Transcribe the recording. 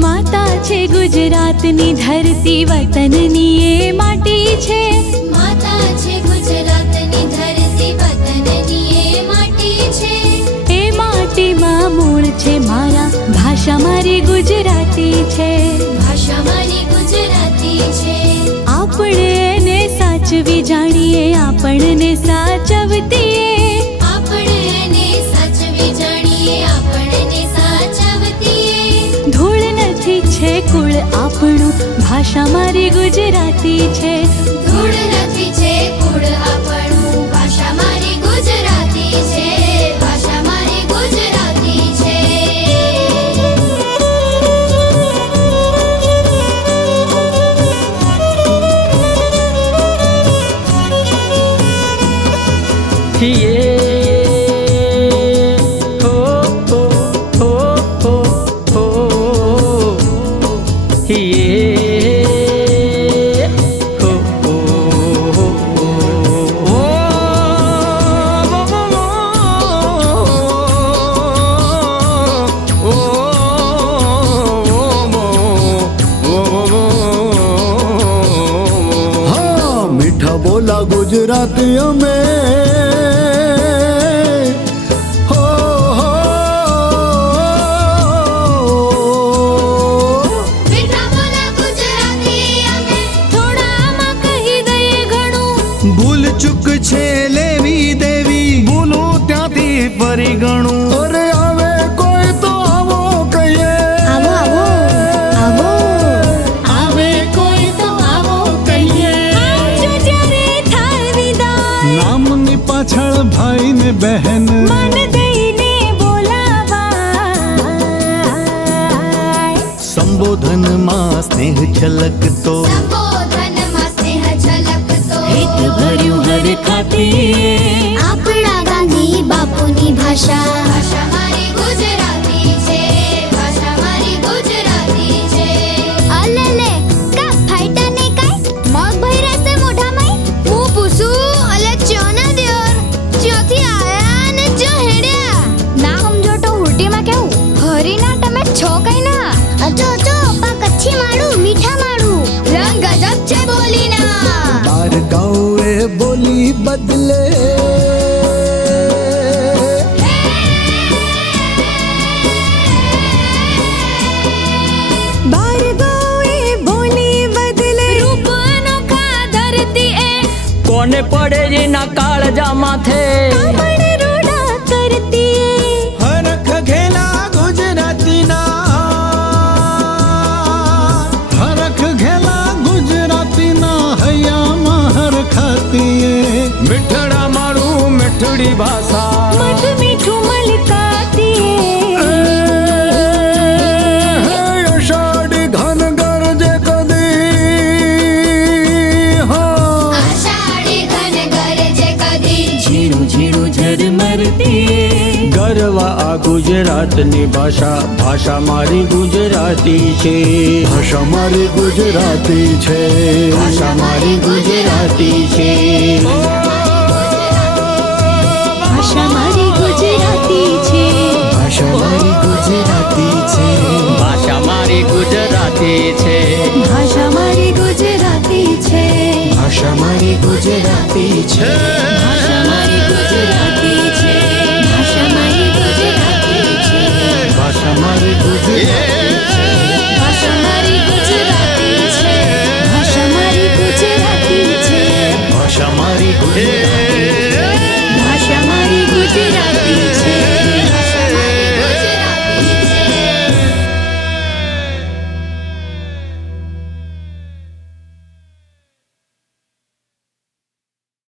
માતા છે ગુજરાતની ધરતી વતનની એ માટી છે. માતા છે ગુજરાતની ધરતી વતનની એ માટી છે. એ માટીમાં મૂળ છે મારા ભાષા મારી ગુજરાતી છે. ભાષા મારી ગુજરાતી છે. આપણે એને સાચવી જાણીએ આપણને સાચવતીએ આપણું ભાષા મારી ગુજરાતી છે ધૂળ નથી છે કુળ આપણું ભાષા મારી ગુજરાતી છે ભાષા મારી ગુજરાતી છે Yeah. গুজরাতিयों में બહેન મન દઈને બોલાવાય સંબોધનમાં સ્નેહ છલકતો સંબોધનમાં સ્નેહ ઝલકતો હિત ભર્યું હર ખાતે આપણા ગાંધી બાપુની ભાષા હરીના તમે છો કઈ ના અચો અચો પા કચ્છી માડું મીઠા માડું રંગ ગજબ છે બોલીના. બાર ગાઉએ બોલી બદલે. બાર ગાવે બોલી બદલે. એ. કોને પડે એના કાળજા માથે? મીઠડી ભાષા. મધ મીઠું એ. અષાઢી ઘન ગરજે કદી. હા. આષાઢી ઘન ગરજે કદી. ઝીણું ઝીણું ઝરમરતી ગરવા આ ગુજરાતની ભાષા. ભાષા મારી ગુજરાતી છે. ભાષા મારી ગુજરાતી છે. ભાષા મારી ગુજરાતી છે. মারি গুজরাতি ছে ভাষা মারি গুজরাতি ছে ভাষা মারি গুজরাতি ছে ভাষা মারি গুজরাতি ছে ভাষা মারি গুজরাতি ছে ভাষা মারি গুজরাতি ছে ভাষা মারি গুজরাতি